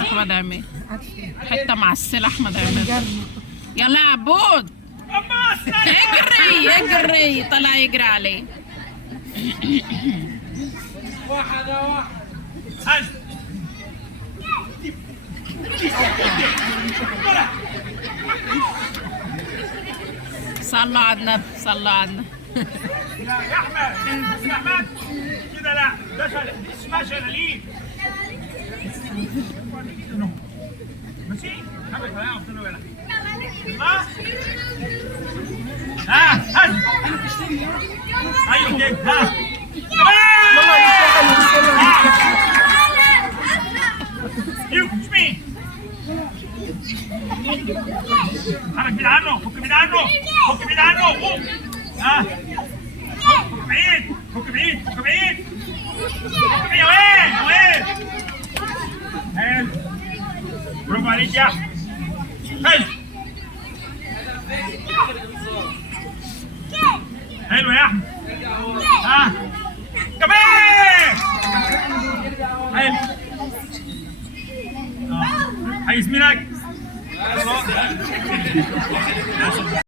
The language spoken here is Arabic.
احمد عماد. حته معسله احمد عماد. يلا يا عبود اجري اجري، طلع يجري عليه. واحد صلوا على النبي، صلوا على النبي. يا احمد يا احمد كده، لا ده اسمها شلالين. ماشي حبيبي يا قلت له يلا. ها ايوه كده. ايوه مش مين. حرك بعيد عنه، فك بعيد عنه، فك بعيد عنه. ها فك بعيد، فك بعيد، فك بعيد، فك بعيد. وين وين؟ حلو، برافو عليك يا احمد. حلو حلو يا احمد. ها كمان. حلو. عايز مينك؟